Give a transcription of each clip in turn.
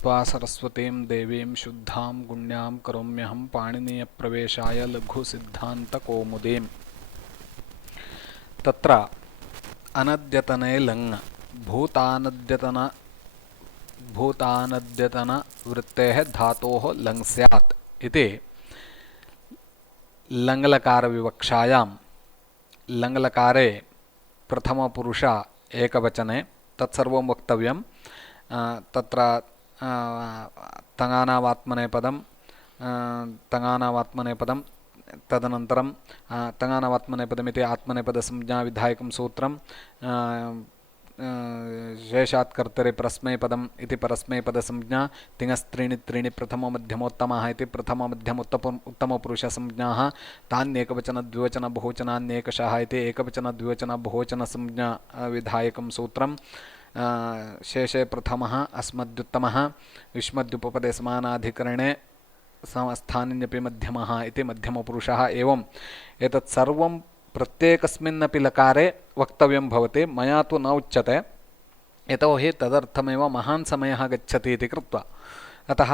नमस्कृत्वा सरस्वतीं देवीं शुद्धां गुण्यां करोम्यहं पाणिनीयप्रवेशाय लघुसिद्धान्तकौमुदीम्। तत्र अनद्यतने लङ् भूतानद्यतनवृत्तेः धातोः लङ् स्यात् इति लङ्लकारविवक्षायां लङ्लकारे प्रथमपुरुष एकवचने तत्सर्वं वक्तव्यं। तत्र तङानावात्मनेपदं तदनन्तरं तङानावात्मनेपदमिति आत्मनेपदसंज्ञाविधायकं सूत्रं शेषात् कर्तरि परस्मैपदम् इति परस्मैपदसंज्ञा तिङस्त्रीणि त्रीणि प्रथममध्यमोत्तमाः इति प्रथममध्यमोत्तमपुरुषसंज्ञाः तान्येकवचनद्विवचनबहुवचनान्येकशः इति एकवचनद्विवचनबहुवचनसंज्ञा विधायकं सूत्रं शेषे प्रथमः अस्मद्युत्तमः युष्मद्युपपदे समानाधिकरणे स्थानिन्यपि मध्यमः इति मध्यमपुरुषः। एवम् एतत् सर्वं प्रत्येकस्मिन्नपि लकारे वक्तव्यं भवति। मया तु न उच्यते, यतोहि तदर्थमेव महान् समयः गच्छति इति कृत्वा। अतः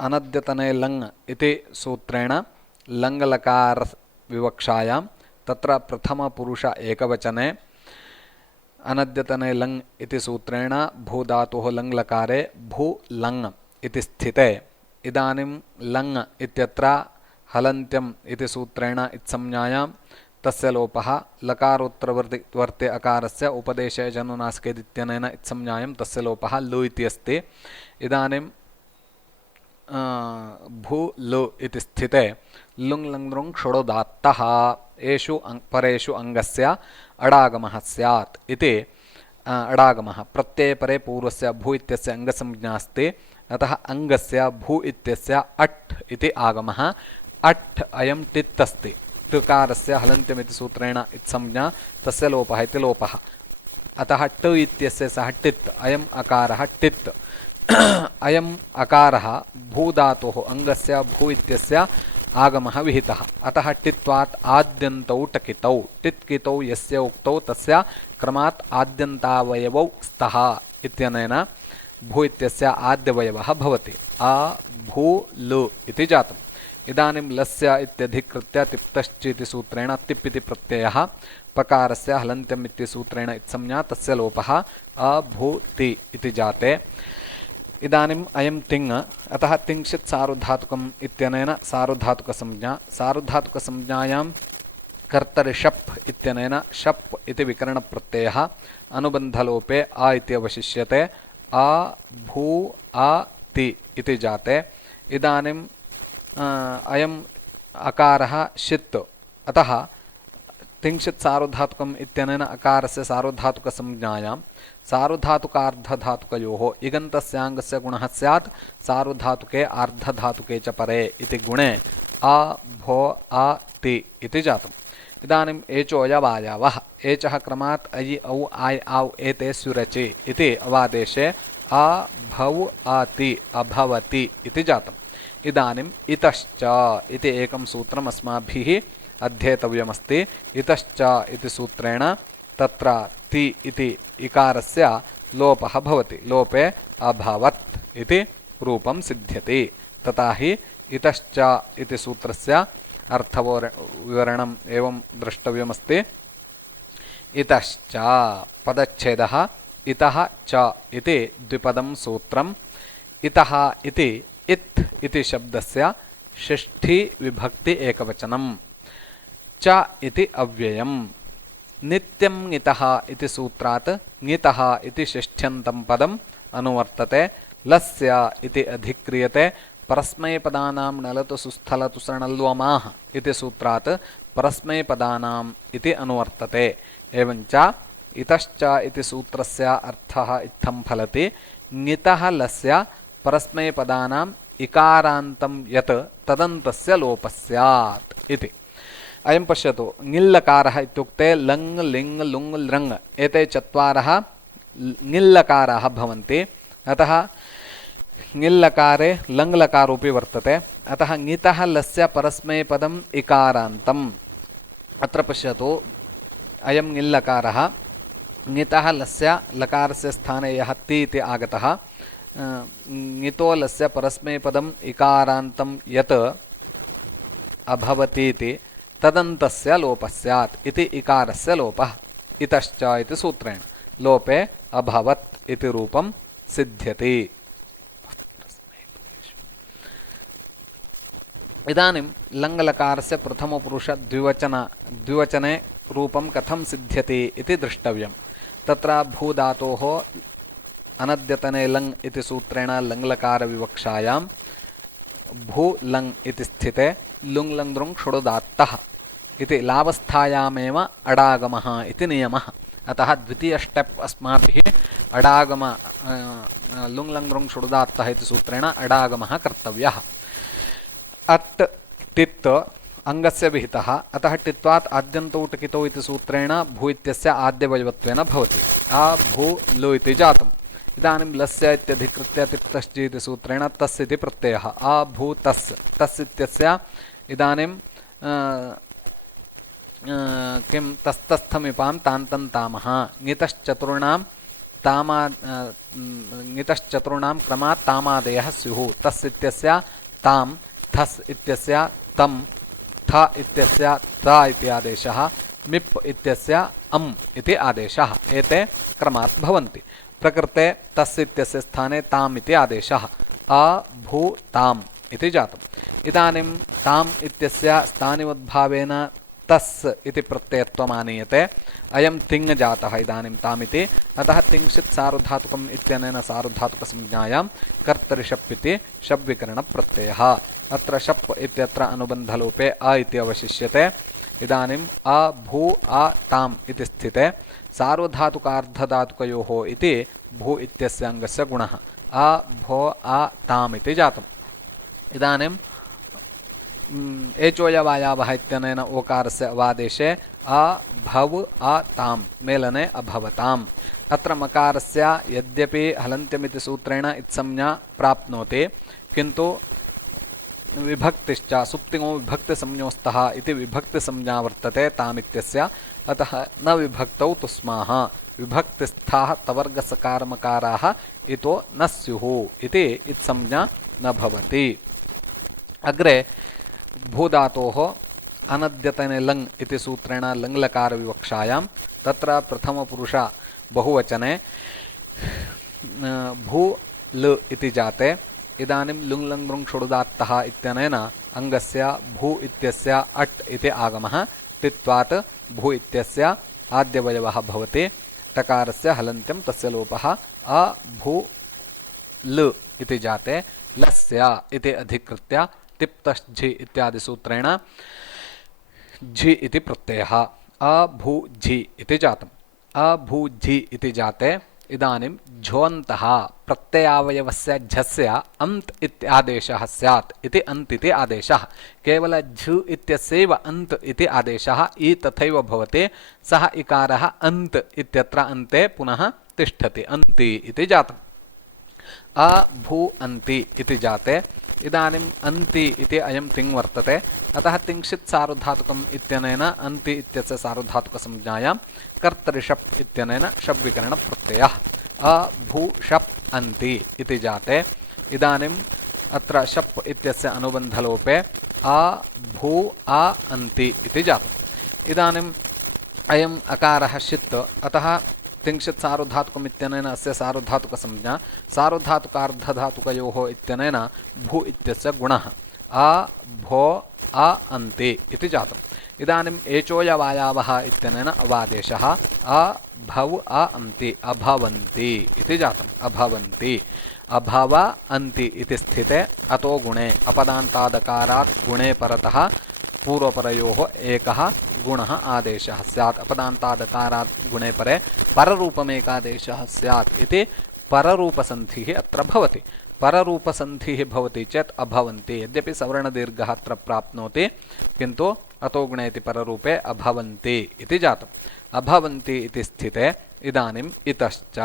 अनद्यतने लङ् इति सूत्रेण लङ्लकारविवक्षायां तत्र प्रथमपुरुष एकवचने अनद्यतने लङ् इति सूत्रेण भूधातुः लङ्लकारे भू लङ् इति स्थिते। इदानीं लङ् इत्यत्र हलन्त्यम् इति सूत्रेण इत्संज्ञायां तस्य लोपः लकारोत्तरवर्ति अकारस्य उपदेशे जनुनासिकेदित्यनेन इत्संज्ञायां तस्य लोपः लु इति अस्ति। इदानीं भू लु इति स्थिते लुङ् लङ् लृङ् षडोदात्तः एषु परेषु अङ्गस्य अडागमः स्यात् इति अडागमः प्रत्ययपरे पूर्वस्य भू इत्यस्य अङ्गसंज्ञा अस्ति। अतः अङ्गस्य भू इत्यस्य अट् इति आगमः। अट् अयं टित् अस्ति। टिकारस्य हलन्त्यमिति सूत्रेण इत्संज्ञा तस्य लोपः इति लोपः। अतः ट इत्यस्य सः टित् अयम् अकारः टित्। अयम् अकारः भूधातुः अङ्गस्य भू इत्यस्य आगमः विहितः। अतः टित्वात् आद्यन्तौ टकितौ टित्कितौ यस्य उक्तौ तस्य क्रमात् आद्यन्तावयवौ स्तः इत्यनेन भू इत्यस्य आद्यवयवः भवति। आ भू लु इति जातम्। इदानीं लस्य इत्यधिकृत्य तिप्तश्चेति सूत्रेण तिप् इति प्रत्ययः पकारस्य हलन्त्यम् इति सूत्रेण इत्संज्ञा तस्य लोपः अभूति इति जाते। इदानीम् अयं तिङ् अतः तिङ्क्षित् सार्वधातुकम् इत्यनेन सार्वधातुकसंज्ञा सार्वधातुकसंज्ञायां कर्तरि शप् इत्यनेन शप् इति विकरणप्रत्ययः अनुबन्धलोपे अ इति अवशिष्यते। अ भू अ ति इति जाते। इदानीम् अयम् अकारः षित् अतः तिङ्क्षित् सार्वधातुकम् इत्यनेन अकारस्य सार्वधातुकसंज्ञायां सार्वधातुकार्धधातुकयोः इगन्तस्याङ्गस्य गुणः स्यात् सार्वधातुके आर्धधातुके च परे इति गुणे अ भो अ ति इति जातम्। इदानीम् एचो अयवायावः एचः क्रमात् अयि औ आय् आव् एते स्युरचि इति अवादेशे अ भौ अति अभवति इति जातम्। इदानीम् इतश्च इति एकं सूत्रम् अस्माभिः अध्येतव्यमस्ति। इतश्च इति सूत्रेण तत्र ति इति इकारस्य लोपः भवति। लोपे अभवत् इति रूपं सिद्ध्यति। तथा हि इतश्च इति सूत्रस्य अर्थविवरणम् एवं द्रष्टव्यमस्ति। इतश्च पदच्छेदः इतः च इति द्विपदं सूत्रम्। इतः इति इत् इति शब्दस्य षष्ठी विभक्ति एकवचनम्। च इति अव्ययम्। नित्यं ङितः इति सूत्रात् ङितः इति षष्ठ्यन्तं पदम् अनुवर्तते। लस्य इति अधिक्रियते परस्मैपदानां नलतु सुस्थलतु सृणल्वमाः इति सूत्रात् परस्मैपदानाम् इति अनुवर्तते। एवञ्च इतश्च इति सूत्रस्य अर्थः इत्थं फलति ङितः लस्य परस्मैपदानाम् इकारान्तं यत् तदन्तस्य लोपः स्यात् इति। अयं पश्यतु ङिल्लकारः इत्युक्ते लङ् लिङ् लुङ् लृङ् एते चत्वारः ङिल्लकाराः भवन्ति। अतः ङिल्लकारे लङ्लकारोऽपि वर्तते। अतः ङितः लस्य परस्मैपदम् इकारान्तम्। अत्र पश्यतु अयं ङिल्लकारः ङितः लस्य लकारस्य स्थाने यः ति इति आगतः ङितोलस्य परस्मैपदम् इकारान्तं यत् अभवतीति तदन्तस्य लोपः स्यात् इति इकारस्य लोपः इतश्च इति सूत्रेण लोपे अभवत् इति रूपं सिद्ध्यति। इदानीं लङ्लकारस्य प्रथमपुरुषद्विवचने रूपं कथं सिद्ध्यति इति द्रष्टव्यं। तत्र भूधातोः अनद्यतने लङ् इति सूत्रेण लङ्लकारविवक्षायां भू लङ् इति स्थिते लुङ् लङ् दृङ् षुडुदात्तः इति लावस्थायामेव अडागमः इति नियमः। अतः द्वितीय स्टेप् अस्माभिः अडागम लुङ् लङ् दृङ् षुडुदात्तः इति सूत्रेण अडागमः कर्तव्यः। अट् टित् अङ्गस्य विहितः, अतः टित्वात् आद्यन्तौ टकितौ इति सूत्रेण भू इत्यस्य आद्यवयवत्वेन भवति। आ भू लु इति जातम्। इदानीं लस्य इत्यधिकृत्य तिप्तश्चि इति सूत्रेण तस् इति प्रत्ययः आ भू तस् तस् इत्यस्य इदानीं किं तस्तस्थमिपां तान्तन्तामः ङितश्चतुर्णां क्रमात् तामादयः स्युः। तस् इत्यस्य तां, थस् इत्यस्य तं, थ इत्यस्य त इति आदेशः, मिप् इत्यस्य अम् इति आदेशः एते क्रमात् भवन्ति। प्रकृते तस् इत्यस्य स्थाने ताम् इति आदेशः अभूताम् इति जातम्। इदानीं ताम् इत्यस्य स्थानिवद्भावेन तस् इति प्रत्ययत्वम् आनीयते। अयं तिङ् जातः इदानीं ताम् इति, अतः तिङ्क्षित् सार्वधातुकम् इत्यनेन सार्वधातुकसंज्ञायां कर्तरि शप् इति शब्विकरणप्रत्ययः। अत्र शप् इत्यत्र अनुबन्धलोपे अ इति अवशिष्यते। इदानीम् अ भू आ ताम् इति स्थिते सार्वधातुकार्धधातुकयोः इति भू इत्यस्य अङ्गस्य गुणः आ भो आ ताम् इति जातम्। इदानीं एचोयवायावः इत्यनेन ओकारस्य अवादेशे आ भव आ ताम् मेलने अभवताम्। अत्र मकारस्य यद्यपि हलन्त्यमिति सूत्रेण इत्संज्ञा प्राप्नोति, किन्तु विभक्तिश्च सुप्तिङो विभक्तिसंज्ञोस्तः इति विभक्तिसंज्ञा वर्तते तामित्यस्य, अतः न विभक्तौ तु स्माः। विभक्तिस्थाः तवर्गसकारमकाराः इतो न स्युः इति इत्संज्ञा न भवति। अग्रे भूधातोः अनद्यतने लङ् इति सूत्रेण लङ्लकारविवक्षायां तत्र प्रथमपुरुष बहुवचने भू ल इति जाते। इदानीं लुङ् लङ् दृङ् षुडुदात्तः इत्यनेन अङ्गस्य भू इत्यस्य अट् इति आगमः टित्वात् भू इत्यस्य आद्यवयवः भवति। टकारस्य हलन्त्यं तस्य लोपः अभू ल इति जाते। लस्य इति अधिकृत्य तिप्तश्झि इत्यादि सूत्रेण झि इति प्रत्ययः अभूझि इति जातम्। अभूझि इति जाते। इदानीं झोऽन्तः प्रत्ययावयवस्य झस्य अन्त् इत्यादेशः स्यात् इति अन्त् इति आदेशः। केवल झ इत्यस्यैव अन्त् इति आदेशः इ तथैव भवति। सः इकारः अन्त् इत्यत्र अन्ते पुनः तिष्ठति, अन्ति इति जातम्। अभू अन्ति इति जाते। इदानीम् अन्ति इति अयं तिङ् वर्तते, अतः तिङ्क्षित् सार्वधातुकम् इत्यनेन अन्ति इत्यस्य सार्वधातुकसंज्ञायां कर्तरि शप् इत्यनेन शब्विकरणप्रत्ययः अभू शप् अन्ति इति जाते। इदानीम् अत्र शप् इत्यस्य अनुबन्धलोपे अभू आ अन्ति इति जातम्। इदानीम् अयम् अकारः षित्, अतः तिङ्क्षित् सार्वधातुकम् इत्यनेन अस्य सार्वधातुकसंज्ञा सार्वधातुकार्धधातुकयोः इत्यनेन भू इत्यस्य गुणः आ भो आ अन्ति इति जातम्। इदानीम् एचोयवायावः इत्यनेन अवादेशः आ भव आ अन्ति अभवन्ति इति जातम्। अभवन्ति अभव अन्ति इति स्थिते अतो गुणे अपदान्तादकारात् गुणे परतः पूर्वपरयोः एकः गुणः आदेशः स्यात्। अपदान्तादकारात् गुणे परे पररूपमेकादेशः स्यात् इति पररूपसन्धिः अत्र भवति। पररूपसन्धिः भवति चेत् अभवन्ति, यद्यपि सवर्णदीर्घः अत्र प्राप्नोति, किन्तु अतो गुणे इति पररूपे अभवन्ति इति जातम्। अभवन्ति इति स्थिते इदानीम् इतश्च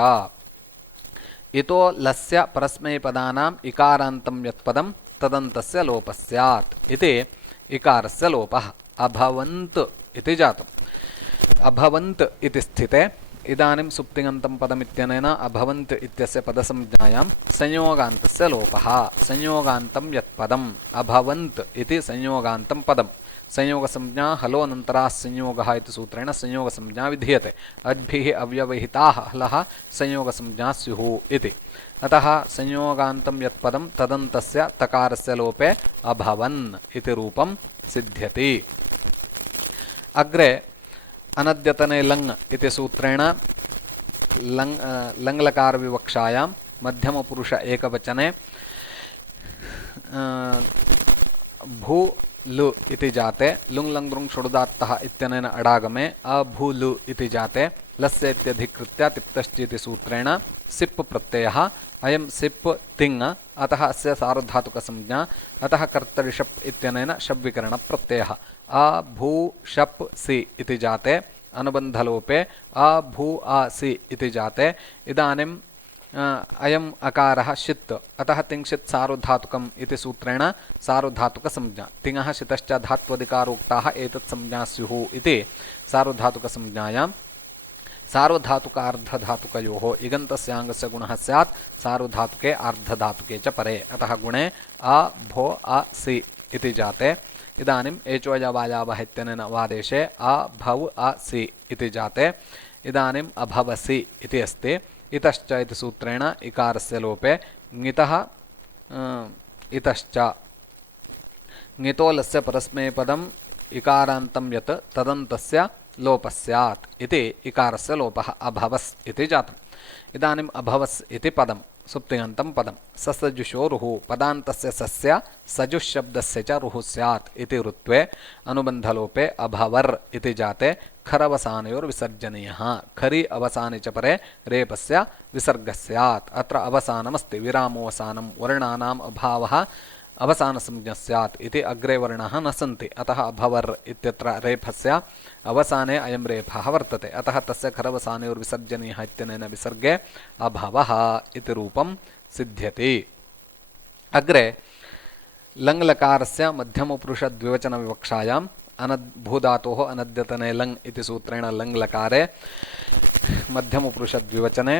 इतो लस्य परस्मैपदानाम् इकारान्तं यत्पदं तदन्तस्य लोपः स्यात् इति इकारस्य लोपः अभवन्त् इति जातम्। अभवन्त् इति स्थिते इदानीं सुप्तिङन्तं पदमित्यनेन अभवन्त् इत्यस्य पदसंज्ञायां संयोगान्तस्य लोपः। संयोगान्तं यत् पदम् अभवन्त् इति संयोगान्तं पदं संयोगसंज्ञा हलोऽनन्तराः संयोगः इति सूत्रेण संयोगसंज्ञा विधीयते। अद्भिः अव्यवहिताः हलः संयोगसंज्ञा स्युः इति। अतः संयोगान्तं यत् पदं तदन्तस्य तकारस्य लोपे अभवन् इति रूपं सिद्ध्यति। अग्रे अनद्यतने लङ् इति सूत्रेण लङ्लकारविवक्षायां मध्यमपुरुष एकवचने भू लु इति जाते लुङ् लङ् लृङ् षडुदात्तः इत्यनेन अडागमे अभूलु इति जाते लस्य इत्यधिकृत्य तिप्तश्च इति सूत्रेण सिप् प्रत्ययः। अयं सिप् तिङ् अतः अस्य सार्वधातुकसंज्ञा अतः कर्तरि शप् इत्यनेन शब्विकरणप्रत्ययः। अभू शप् सि इति जाते अनुबन्धलोपे अभू आ सि इति जाते। इदानीम् अयम् अकारः शित् अतः तिङ्क्षित् सार्वधातुकम् इति सूत्रेण सार्वधातुकसंज्ञा। तिङः शितश्च धात्वधिकारोक्ताः एतत् संज्ञा स्युः इति सार्वधातुकसंज्ञायां सार्वधातुकार्धधातुकयोः इगन्तस्याङ्गस्य गुणः स्यात् सार्वधातुके आर्धधातुके च परे। अतः गुणे अ भो अ सि इति जाते। इदानीम् एचोयवायावः इत्यनेन वादेशे अ भव अ सि इति जाते। इदानीम् अभवसि इति अस्ति। इतश्च इति सूत्रेण इकारस्य लोपे ङितः इतश्च ङितोलस्य परस्मैपदम् इकारान्तं यत् तदन्तस्य लोपः स्यात् इति इकारस्य लोपः अभवस् इति जातम्। इदानीम् अभवस् इति पदं सुप्तिङन्तं पदं ससजुषोरुः पदान्तस्य सस्य सजुःशब्दस्य च रुः स्यात् इति ऋत्वे अनुबन्धलोपे अभवर् इति जाते खरवसानयोर्विसर्जनीयः। खरि अवसाने च परे रेपस्य विसर्गः स्यात्। अत्र अवसानमस्ति विरामोऽवसानं वर्णानाम् अभावः अवसानसंज्ञा स्यात् इति अग्रे वर्णाः न सन्ति। अतः अभवर् इत्यत्र रेफस्य अवसाने अयं रेफः वर्तते। अतः तस्य खरवसानयोर्विसर्जनीयः इत्यनेन विसर्गे अभवः इति रूपं सिद्ध्यति। अग्रे लङ्लकारस्य मध्यमपुरुषद्विवचनविवक्षायाम् भूधातोः अनद्यतने लङ् इति सूत्रेण लङ्लकारे मध्यमपुरुषद्विवचने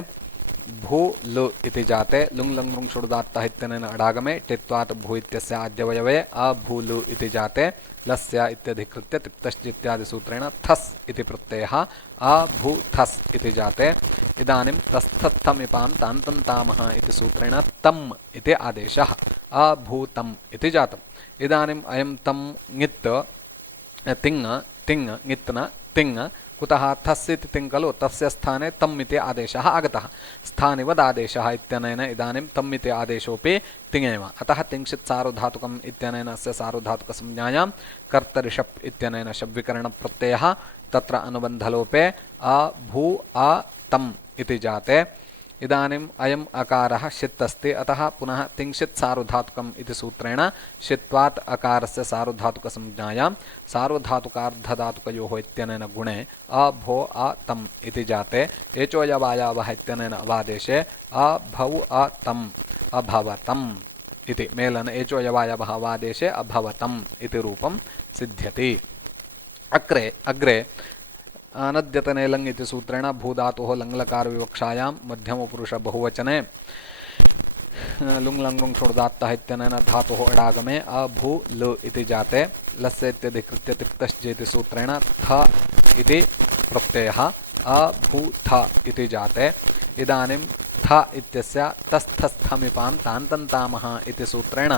भू लु इति जाते लुङ् लङ् लृङ् षडुदात्तः इत्यनेन अडागमे टित्वात् भू इत्यस्य आद्यवयवे अभूलु इति जाते लस्य इत्यधिकृत्य तिप्तश्च इत्यादि सूत्रेण थस् इति प्रत्ययः अभूथस् इति जाते। इदानीं तस्थस्थमिपां तान्तन्तामः इति सूत्रेण तम् इति आदेशः अभूतम् इति जातम्। इदानीम् अयं तं ङित् तिङ् तिङ् ङित्न तिङ् कुतः थस् इति तिङ् खलु तस्य स्थाने तम् इति आदेशः आगतः। स्थानिवद् आदेशः इत्यनेन इदानीं तम् इति आदेशोऽपि तिङेव। अतः तिङ्क्षित् सार्वधातुकम् इत्यनेन अस्य सार्वधातुकसंज्ञायां कर्तरि शप् इत्यनेन शब्विकरणप्रत्ययः तत्र अनुबन्धलोपे अभू अ तम् इति जाते। इदानीम् अयम् अकारः शित् अस्ति अतः पुनः तिङ्क्षित् सार्वधातुकम् इति सूत्रेण शित्वात् अकारस्य सार्वधातुकसंज्ञायां सार्वधातुकार्धधातुकयोः इत्यनेन गुणे अभो अ तम् इति जाते। एचोयवायावः इत्यनेन अवादेशे अभौ अ तम् अभवतम् इति मेलन एचोयवायावः अवादेशे अभवतम् इति रूपं सिद्ध्यति। अग्रे अनद्यतने लङ् इति सूत्रेण भूधातोः लङ्लकारविवक्षायां मध्यमपुरुषबहुवचने लुङ् लङ् लृङ् षडुदात्तः इत्यनेन धातोः अडागमे अभू लु इति जाते लस्य इत्यधिकृत्य तिप्तश्च इति सूत्रेण थ इति प्रत्ययः अभूथ इति जाते। इदानीं थ इत्यस्य तस्थस्थमिपां तान्तन्तामः इति सूत्रेण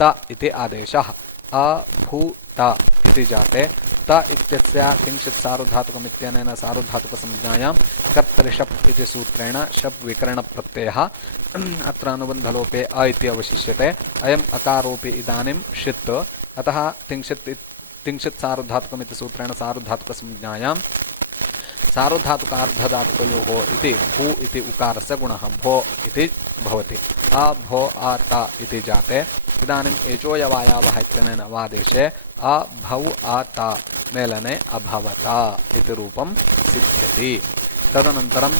त इति आदेशः अभूत इति जाते। त इत्यस्य किञ्चित् सार्वधातुकमित्यनेन सार्वधातुकसंज्ञायां कर्तरि शप् इति सूत्रेण शप् विकरणप्रत्ययः अत्र अनुबन्धलोपे अ इति अवशिष्यते। अयम् अकारोऽपि इदानीं षित् अतः तिङ्क्षित् सार्वधातुकमिति सूत्रेण सार्वधातुकसंज्ञायां सार्वधातुकार्धधातुकयोः इति भू इति उकारस्य गुणः भो इति भवति अभो अ त इति जाते। इदानीम् एचोयवायावः इत्यनेन वादेशे अभौ अ त मेलने अभवत इति रूपं सिद्ध्यति। तदनन्तरं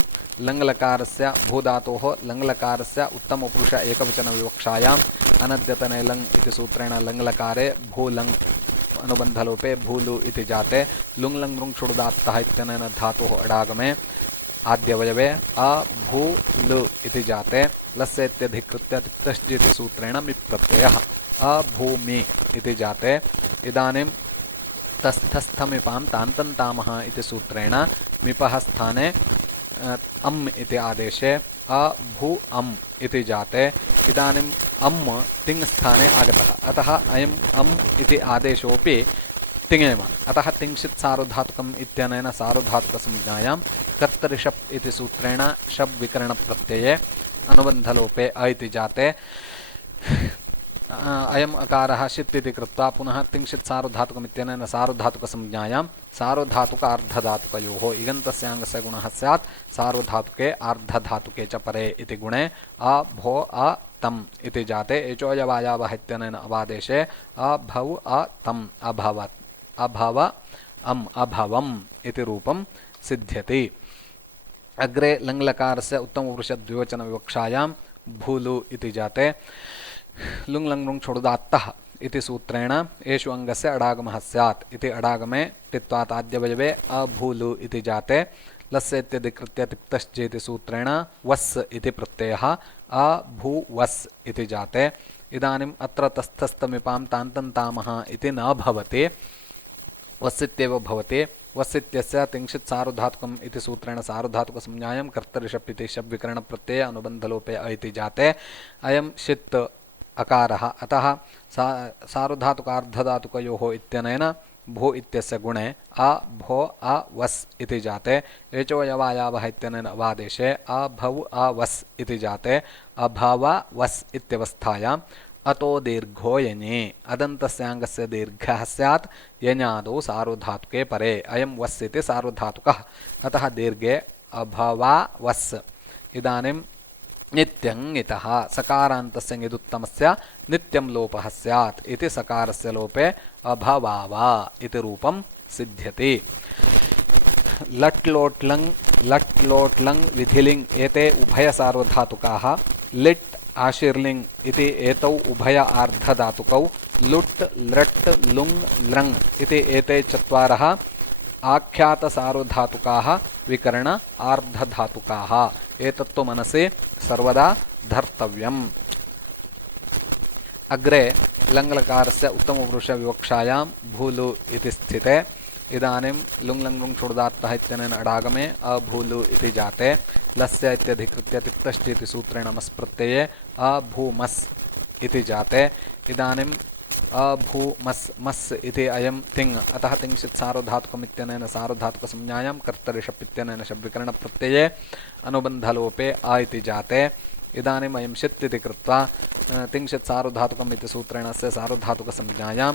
लङ्लकारस्य भूधातोः लङ्लकारस्य उत्तमपुरुष एकवचनविवक्षायाम् अनद्यतने लङ् इति सूत्रेण लङ्लकारे भूलङ् अनुबन्धलोपे भूलु इति जाते लुङ् लङ् लृङ् षडुदात्तः इत्यनेन धातोः अडागमे आद्यवयवे अभूलु इति जाते लस्येत्यधिकृत्य तिप्तश्जिति सूत्रेण मिप् प्रत्ययः अभूमि इति जाते इदानीं तस्थस्थमिपां तान्तन्तामः इति सूत्रेण मिपः स्थाने अम् इति आदेशे अभू अम् इति जाते इदानीम् अम् तिङ् स्थाने आगतः अतः अयम् अम् इति आदेशोऽपि तिङेव अतः तिङ्क्षित् सार्वधातुकम् इत्यनेन सार्वधातुकसंज्ञायां कर्तरि शप् इति सूत्रेण शप् विकरणप्रत्यये अनुबन्धलोपे अ इति जाते अयम् अकारः शित् इति कृत्वा पुनः तिङ्क्षित् सार्वधातुकमित्यनेन सार्वधातुकसंज्ञायां सार्वधातुकार्धधातुकयोः इगन्तस्याङ्गस्य गुणः स्यात् सार्वधातुके आर्धधातुके च परे इति गुणे अभो अतम् इति जाते एचोयवायावः इत्यनेन अवादेशे अभौ अतम् अभवत् अभव अम् अभवम् इति रूपं सिद्ध्यति अग्रे लङ्लकारस्य उत्तमपुरुषद्विवचनविवक्षायां भूलु इति जाते लुङ् लङ् लुङ् छोडुदात्तः इति सूत्रेण एषु अङ्गस्य अडागमः स्यात् इति अडागमे टित्वात् आद्यवयवे अभूलु इति जाते लस्य इत्यधिकृत्य तिप्तश्चेति सूत्रेण वस् इति प्रत्ययः अभूवस् इति जाते इदानीम् अत्र तस्थस्थमिपां तान्तन्तामः इति न भवति वस् इत्येव भवति वस् इत्यस्य तिङ्क्षित् सार्वधातुकम् इति सूत्रेण सार्वधातुकसंज्ञायां कर्तरि शप् इति शप् विकरणप्रत्यये अनुबन्धलोपे अ इति जाते अयं शित् अकारः अतः सार्वधातुकार्धधातुकयोः इत्यनेन भू इत्यस्य गुणे अ भो अ वस् इति जाते एचोयवायावः इत्यनेन अवादेशे अभौ अवस् इति जाते अभव वस् इत्यवस्थायाम् अतो दीर्घो यञि अदन्तस्याङ्गस्य दीर्घः स्यात् यञादौ सार्वधातुके परे अयं वस् इति सार्वधातुकः अतः दीर्घे अभवा वस् इदानीं नित्यं इतः सकारान्तस्य ङिदुत्तमस्य नित्यं लोपः स्यात् इति सकारस्य लोपे अभवावा इति रूपं सिद्ध्यति लट् लोट् लङ् विधिलिङ् एते उभयसार्वधातुकाः लिट् आशीर्लिङ् इति एतौ उभय आर्धधातुकौ लुट् लट् लुङ् लृङ् इति एते चत्वारः आख्यातसार्वधातुकाः विकर्ण आर्धधातुकाः एतत्तु मनसि सर्वदा धर्तव्यम् अग्रे लङ्लकारस्य उत्तमपुरुषविवक्षायां भूलु इति स्थिते इदानीं लुङ् लङ् लुङ् छोडुदात्तः इत्यनेन अडागमे अभूलु इति जाते लस्य इत्यधिकृत्य तिप्तश्च इति सूत्रेण मस् प्रत्यये अभूमस् इति जाते इदानीं अभूमस् मस् इति अयं तिङ् अतः तिङ्क्षित् सार्वधातुकम् इत्यनेन सार्वधातुकसंज्ञायां कर्तरि शप् इत्यनेन शप् विकरणप्रत्यये अनुबन्धलोपे अ इति जाते इदानीम् अयं शित् इति कृत्वा तिङ्क्षित् सार्वधातुकम् इति सूत्रेण अस्य सार्वधातुकसंज्ञायां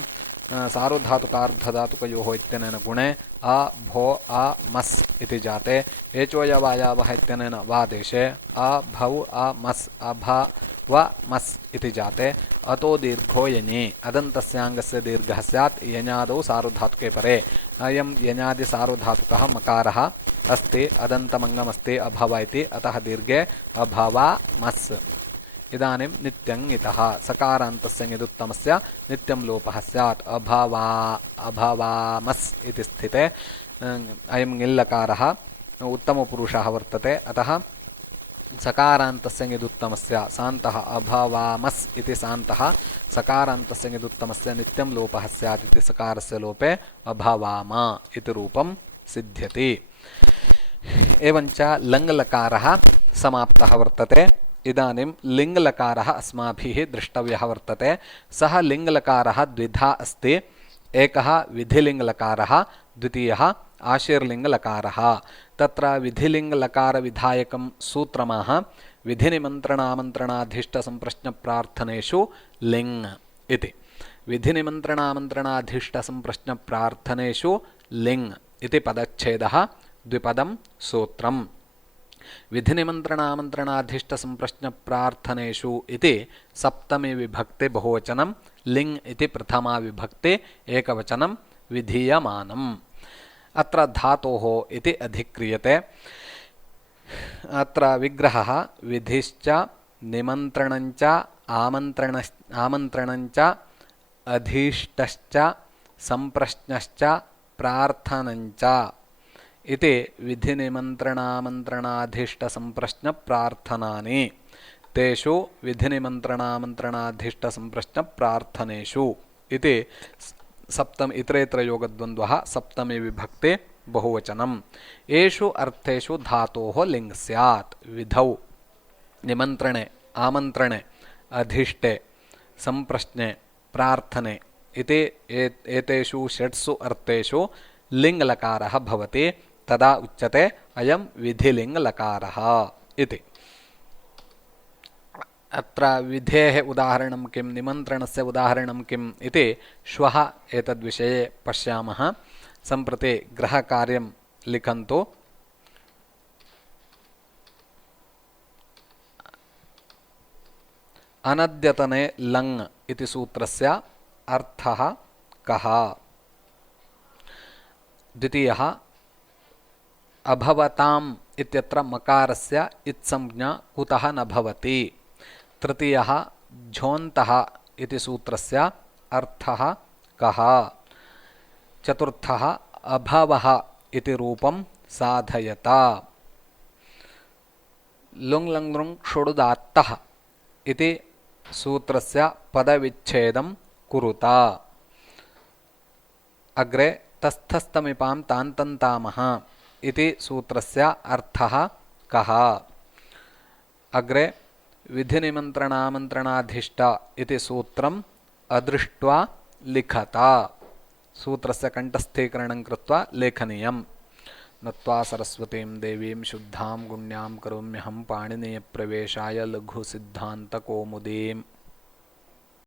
सार्वधातुकार्धधातुकयोः इत्यनेन गुणे अ भो अ मस् इति जाते एचोयवायावः इत्यनेन वादेशे अ भौ अ मस् अभव मस् इति जाते अतो दीर्घो यञि अदन्तस्याङ्गस्य दीर्घः स्यात् यञादौ सार्वधातुके परे अयं यञादिसार्वधातुकः मकारः अस्ति अदन्तमङ्गमस्ति अभव इति अतः दीर्घे अभवा मस् इदानीं नित्यं इतः सकारान्तस्य ङिदुत्तमस्य नित्यं लोपः स्यात् अभवामस् इति स्थिते अयं ङिल्लकारः उत्तमपुरुषः वर्तते अतः सकारान्तस्य ङिदुत्तमस्य सान्तः अभवामस् इति सान्तः सकारान्तस्य ङिदुत्तमस्य नित्यं लोपः स्यात् इति सकारस्य लोपे अभवाम इति रूपं सिद्ध्यति एवञ्च लङ्लकारः समाप्तः वर्तते इदानीं लिङ्लकारः अस्माभिः द्रष्टव्यः वर्तते सः लिङ्लकारः द्विधा अस्ति एकः विधिलिङ्लकारः द्वितीयः आशीर्लिङ्लकारः तत्र विधिलिङ्लकारविधायकं सूत्रमाह विधिनिमन्त्रणामन्त्रणाधीष्टसम्प्रश्नप्रार्थनेषु लिङ् इति विधिनिमन्त्रणामन्त्रणाधीष्टसम्प्रश्नप्रार्थनेषु लिङ् इति पदच्छेदः द्विपदं सूत्रम् विधिनिमन्त्रणामन्त्रणाधीष्टसम्प्रश्नप्रार्थनेषु इति सप्तमी विभक्ति बहुवचनं लिङ् इति प्रथमा विभक्ति एकवचनं विधीयमानम् अत्र धातोः इति अधिक्रियते अत्र विग्रहः विधिश्च निमन्त्रणञ्च आमन्त्रणञ्च अधीष्टश्च सम्प्रश्नश्च प्रार्थनञ्च इति विधिनिमन्त्रणामन्त्रणाधीष्टसम्प्रश्नप्रार्थनानि तेषु विधिनिमन्त्रणामन्त्रणाधीष्टसम्प्रश्नप्रार्थनेषु इति सप्तम इतरेतरयोगद्वन्द्वः सप्तमी विभक्ते बहुवचनम् एषु अर्थेषु धातोः लिङ् स्यात् विधौ निमन्त्रणे आमन्त्रणे अधीष्टे सम्प्रश्ने प्रार्थने इति एतेषु षट्सु अर्थेषु लिङ् लकारः भवति तदा उच्यते अयं विधिलिङ् लकारः इति। अत्र विधेः उदाहरणं किं निमन्त्रणस्य उदाहरणं किम् इति श्वः एतद्विषये पश्यामः। सम्प्रति गृहकार्यं लिखन्तु। अनद्यतने लङ् इति सूत्रस्य अर्थः कः? द्वितीयः अभवताम् इत्यत्र मकारस्य इत्संज्ञा कुतः न भवति? तृतीयः झोन्तः इति सूत्रस्य अर्थः कः? चतुर्थः अभवः इति रूपं साधयत। लुङ् लङ् लृङ् षुडुदात्तः इति सूत्रस्य पदविच्छेदं कुरुत। अग्रे तस्थस्थमिपां तान्तन्तामः इति सूत्रस्य अर्थः कः? अग्रे विधिनिमन्त्रणामन्त्रणाधीष्ट इति सूत्रम् अदृष्ट्वा लिखत। सूत्रस्य कण्ठस्थीकरणं कृत्वा लेखनीयम्। नत्वा सरस्वतीं देवीं शुद्धां गुण्यां करोम्यहं पाणिनीयप्रवेशाय लघुसिद्धान्तकौमुदीम्।